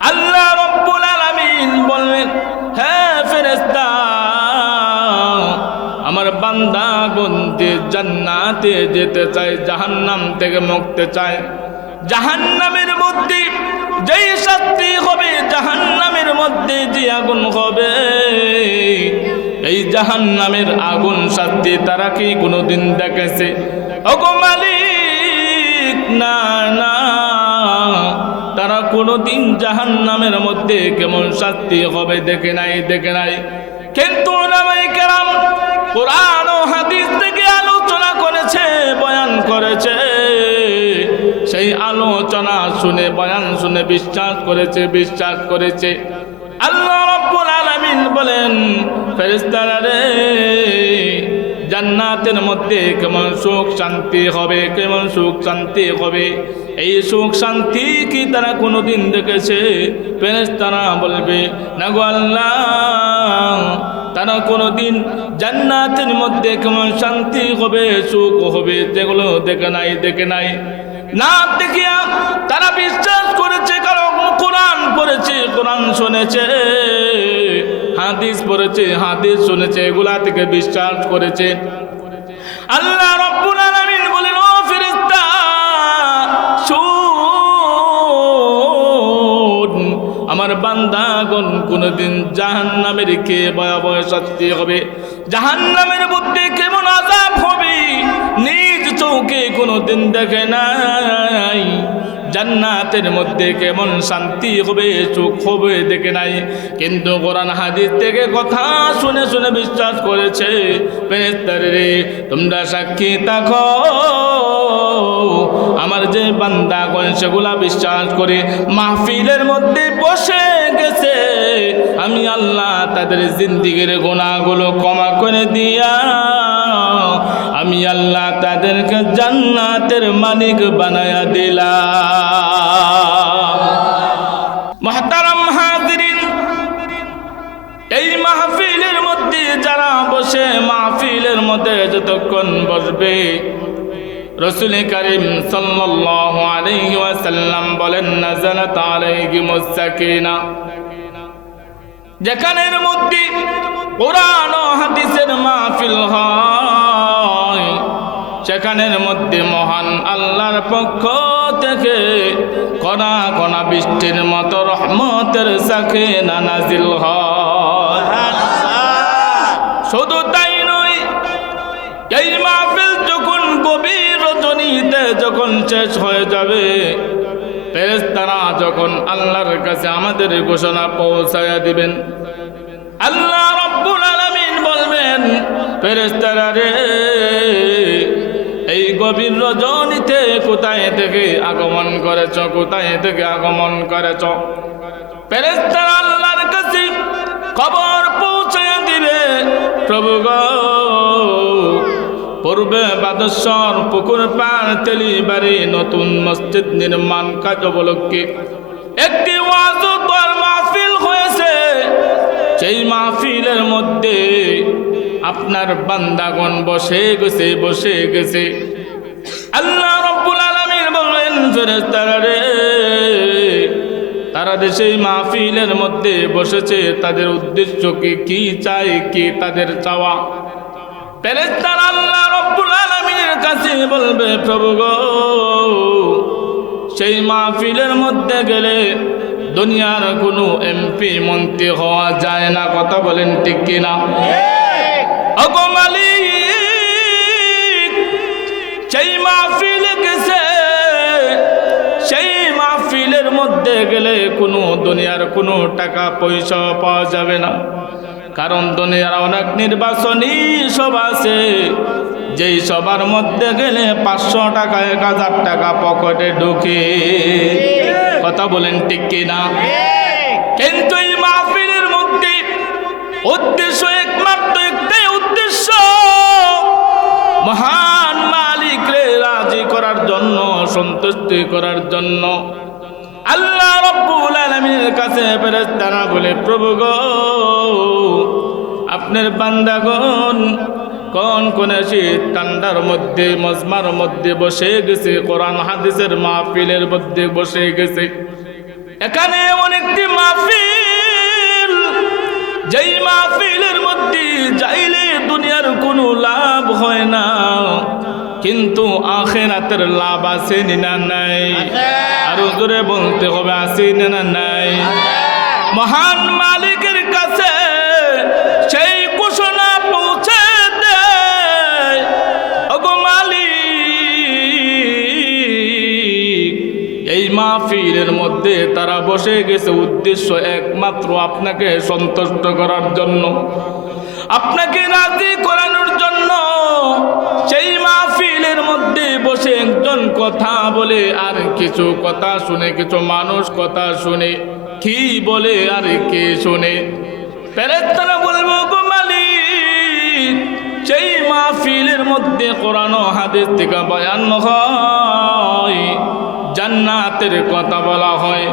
আল্লাহ রব্বুল আলামিন বললেন হ্যাঁ ফেরেশতা, আমার বান্দা গন্তে জান্নাতে যেতে চায়, জাহান্নাম থেকে মুক্তি চায়। জাহান্নামের মধ্যে যেই শাস্তি হবে, জাহান্নামের মধ্যে যে আগুন হবে, এই জাহান্নামের আগুন শাস্তি তারা কি কোনোদিন দেখেছে? ওগো মালিক, না না তারা জাহান নামের মধ্যে কেমন শাস্তি হবে দেখে নাই দেখে নাই। কিন্তু কেরাম কোরআন ও হাদিস থেকে আলোচনা করেছে, বয়ান করেছে। সেই আলোচনা শুনে, বয়ান শুনে বিশ্বাস করেছে বিশ্বাস করেছে। আল্লাহ রব্বুল আলামিন বলেন, ফেরেশতারা রে জান্নাতের মধ্যে কেমন সুখ, শান্তি হবে, কেমন সুখ, শান্তি হবে? এই সুখ, শান্তি কি তারা কোনোদিন দেখেছে? ফেরেশতারা বলবে, না গো আল্লাহ, তারা কোনোদিন জান্নাতের মধ্যে কেমন শান্তি হবে, সুখ হবে, যেগুলো দেখে নাই দেখে নাই। না দেখিয়া তারা বিশ্বাস করেছে, কারণ কোরআন পড়েছে, কোরআন শুনেছে। হাদিস পড়েছে, হাদিস শুনেছে, এগুলা থেকে বিশ্বাস করেছে। আল্লাহ রব্বুল আলামিন বলেন, ও ফেরেশতা, শুন, আমার বান্দাগণ কোনদিন জাহান্নামের কে ভয়াবহ শাস্তি হবে। জাহান্নামের মধ্যে কেমন আযাব হবে, নিজ চৌকে কোনোদিন দেখে নাই। জান্নাতের মধ্যে কেমন শান্তি হবে চোখ হবে দেখে নাই। কিন্তু কোরআন হাদিস থেকে কথা শুনে শুনে বিশ্বাস করেছে তোমরা সাক্ষী থাকো। আমার যে বান্দা বান্দাগণ, সেগুলা বিশ্বাস করে মাহফিলের মধ্যে বসে গেছে। আমি আল্লাহ তাদের জিন্দিগির গোনাগুলো ক্ষমা করে দিয়া আমি আল্লাহ তাদেরকে জান্নাতের মালিক বানায়া দিলাম। এই মাহফিলের মধ্যে যারা বসে, মাহফিলের মধ্যে যতক্ষণ বসবে, রসুল করিম ওয়াসাল্লাম বলেন আলাইহিমুস সাকিনা। যেখানের মধ্যে কোরআন ও হাদিসের মাহফিল হয়। সেখানের মধ্যে মহান আল্লাহর পক্ষ থেকে কণা কণা বৃষ্টির মতো রহমতের সাকে নাজিল হয়। শুধু তাই নয়, এই মাহফিল যখন গভীর রজনীতে যখন শেষ হয়ে যাবে, ফেরেশতারা যখন আল্লাহর কাছে আমাদের ঘোষণা পৌঁছায়া দিবেন, আল্লাহ রব্বুল আলামিন বলবেন, ফেরেশতারা রে গভীর রজনীতে কোথায় থেকে আগমন করেছ, কোথায় থেকে আগমন করেছ? ফেরেশতারা আল্লাহর কাছে খবর পৌঁছে দিবে প্রভু গো, পূর্বে বাদশ্বর পুকুর পার তেলিবাড়ি নতুন মসজিদ নির্মাণ কাজ উপলক্ষে একটি ওয়াজ ও মাহফিল হয়েছে। সেই মাহফিলের মধ্যে আপনার বান্দাগণ বসে গেছে বসে গেছে। আল্লাহ রব্বুল আলামিন বললেন ফেরেশতারা রে তারা দেশে মাহফিলের মধ্যে বসেছে তাদের উদ্দেশ্য কি কি চাই কি তাদের চাওয়া? ফেরেশতারা আল্লাহ রব্বুল আলামিনের কাছে বলবে প্রভু গো সেই মাহফিলের মধ্যে গেলে দুনিয়ার কোনো এমপি মন্ত্রী হওয়া যায় না কথা বলেন ঠিক কিনা? ওগো সেই মাহফিলের মধ্যে গেলে কোনো দুনিয়ার কোনো টাকা পয়সা পাওয়া যাবে না। কারণ দুনিয়ার অনেক নির্বাচনী সভা আছে। যেই সবার মধ্যে গেলে পাঁচশো টাকা, এক হাজার টাকা পকেটে ঢুকে। কথা বলেন ঠিক কিনা? কিন্তু এই মাহফিলের মধ্যে উদ্দেশ্য একমাত্র, একটাই উদ্দেশ্য। মহান সন্তুষ্টি করার জন্য। আল্লাহ রব্বুল কাছে ফেরেশতারা বলে, প্রভু গো, আপনার বান্দাগণ কোন কোন শীত ঠান্ডার মধ্যে, মজমার মধ্যে বসে গেছে? কোরআন, হাদিসের মাহফিলের মধ্যে বসে গেছে। এখানে এমন একটি মাহফিল, যেই মাহফিলের মধ্যে যাইলে দুনিয়ার কোনো লাভ হয় না। কিন্তু আখেরাতের লাভ আছে না নাই? আরও জোরে বলতে হবে, আছে না নাই? মহান মালিকের কাছে সেই ঘোষণা পৌঁছে দেয় মালিক, এই মাহফিলের মধ্যে তারা বসে গেছে। উদ্দেশ্য একমাত্র আপনাকে সন্তুষ্ট করার জন্য। আপনাকে রাজি করানোর কথা বলে আর কিছু কথা শুনে, কিছু মানুষ কথা শুনে, কি বলে আর কে শুনে। পেরেস্তারা বলব গো মালিক সেই মাহফিলের মধ্যে কোরআন ও হাদিস থেকে বয়ান হয়, জান্নাতের কথা বলা হয়,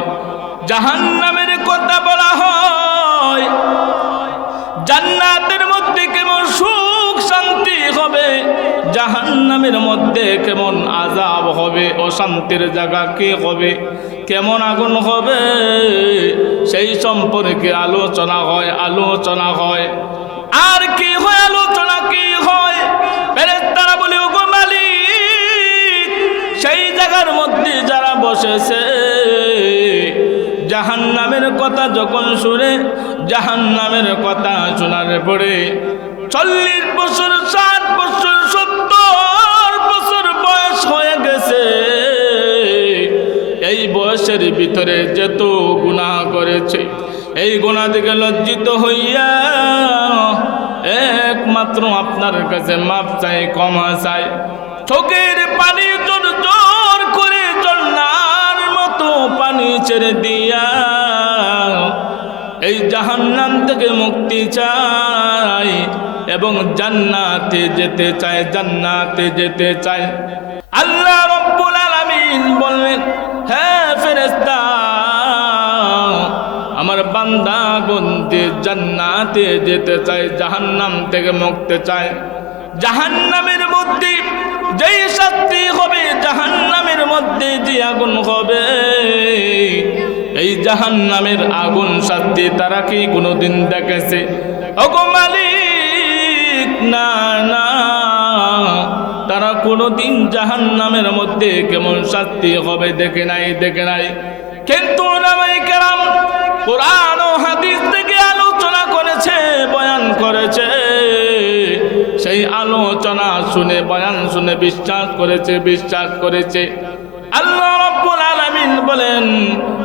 জাহান্নামের কথা বলা হয় জান্নাতের জাহান্নামের মধ্যে কেমন আজাব হবে? অশান্তির জায়গা কি হবে? কেমন আগুন হবে? সেই সম্পর্কে আলোচনা হয় আলোচনা হয়। আর কি হয় আলোচনা, কি হয়? তারা বলে ও গো মালিক, সেই জায়গার মধ্যে যারা বসেছে, জাহান্নামের কথা যখন শুনে, জাহান্নামের কথা শোনার পরে চল্লিশ বছর, ষাট বছর ভিতরে যত গুণা করেছে, এই গুণা থেকে লজ্জিত হইয়া একমাত্র আপনার কাছে মাপ চাই, ক্ষমা চাই। চোখের পানি জোর জোর করে জন্নার মতো পানি ছেড়ে দিয়া এই জাহান্নাম থেকে মুক্তি চাই এবং জান্নাতে যেতে চায় জান্নাতে যেতে চায় আল্লাহ জান্নাতে যেতে চায়, জাহান্নাম থেকে মুক্তি চায়। জাহান্নামের মধ্যে যেই শাস্তি হবে, জাহান্নামের মধ্যে যে আগুন হবে, এই জাহান্নামের আগুন শাস্তি তারা কি কোনোদিন দেখেছে? মালিক, না না, তারা কোনোদিন জাহান্নামের মধ্যে কেমন শাস্তি হবে দেখে নাই দেখে নাই। কিন্তু ওলামায়ে কেরাম কোরআন আলোচনা শুনে, বয়ান শুনে, বিশ্বাস করেছে বিশ্বাস করেছে। আল্লাহ রব্বুল আলামিন বলেন,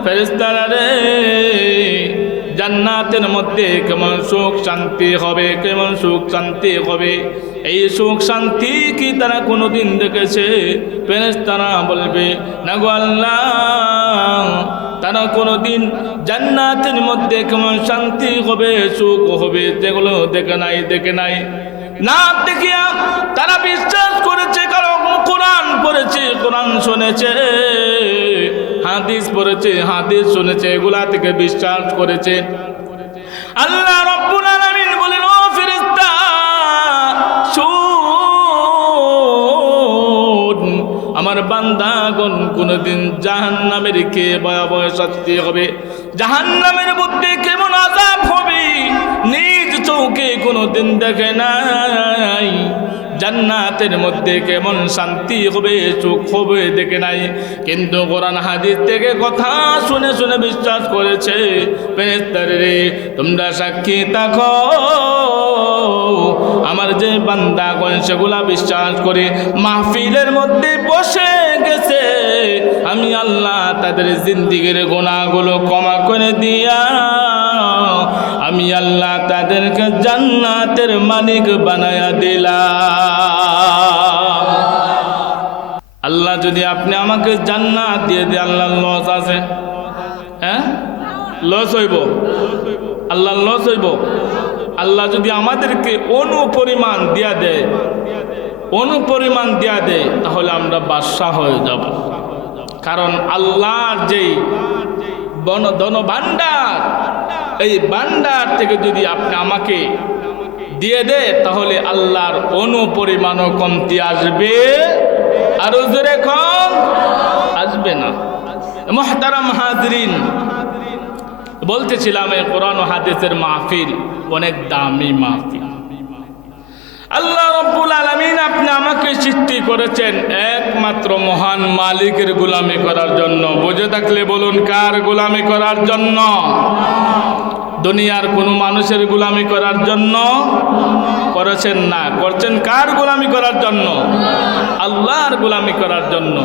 ফেরেশতারা রে, জান্নাতের মধ্যে কেমন সুখ, শান্তি হবে, কেমন সুখ, শান্তি হবে? এই সুখ, শান্তি কি তারা কোনোদিন দেখেছে? ফেরেশতারা বলবে, না গো আল্লাহ, তারা কোনোদিন জান্নাতের মধ্যে কেমন শান্তি হবে, সুখ হবে, যেগুলো দেখে নাই দেখে নাই। না দেখিয়া তারা বিশ্বাস করেছে, কারণ কোরআন পড়েছে, কোরআন শুনেছে, হাদিস পড়েছে, হাদিস শুনেছে, এগুলা থেকে বিশ্বাস করেছে। আল্লাহ রব্বুল আলামিন বলেন, ও ফেরেশতা, শুন, আমার বান্দাগণ কোনদিন জাহান্নামের কে ভয়াবহ শাস্তি হবে। জাহান্নামের মধ্যে কেমন আযাব হবে? নিজ চৌকে কোনো দিন দেখে নাই। জান্নাতের মধ্যে কেমন শান্তি হবে, সুখ হবে দেখে নাই। কিন্তু কোরআন হাদিস থেকে কথা শুনে শুনে বিশ্বাস করেছে রে, তোমরা সাক্ষী থাকো। আমার যে বান্দা বান্দাগণ সেগুলা বিশ্বাস করে মাহফিলের মধ্যে বসে গেছে, আমি আল্লাহ তাদের জিন্দিগির গোনাগুলো ক্ষমা করে দিয়া আল্লাহ তাদেরকে জান্নাতের মালিক বানায়া দিলাম। আল্লাহ যদি আপনি আমাকে জান্নাত দিয়ে দিয়ে আল্লাহ লস আছে। হ্যাঁ? লস হইব। আল্লাহ লস হইব। আল্লাহ যদি আমাদেরকে অনুপরিমাণ দিয়া দেয়, অনুপরিমাণ দিয়া দেয়, তাহলে আমরা বাদশাহ হয়ে যাব। কারণ আল্লাহর যেই বন ধন ভাণ্ডার এই বান্ডার থেকে যদি আপনি আমাকে দিয়ে দে তাহলে আল্লাহর অনু পরিমাণও কমতি আসবে। আরও জোরে কম? আসবে না। মোহতারাম হাজরিন, বলতেছিলাম এই কোরআন হাদিসের মাহফিল অনেক দামি মাহফিল। আল্লাহ রব্বুল আলমিন আপনি আমাকে সৃষ্টি করেছেন একমাত্র মহান মালিকের গোলামি করার জন্য। বুঝে থাকলে বলুন, কার গোলামি করার জন্য? দুনিয়ার কোনো মানুষের গোলামি করার জন্য করেছেন না। করছেন কার গোলামি করার জন্য? আল্লাহর গোলামি করার জন্য।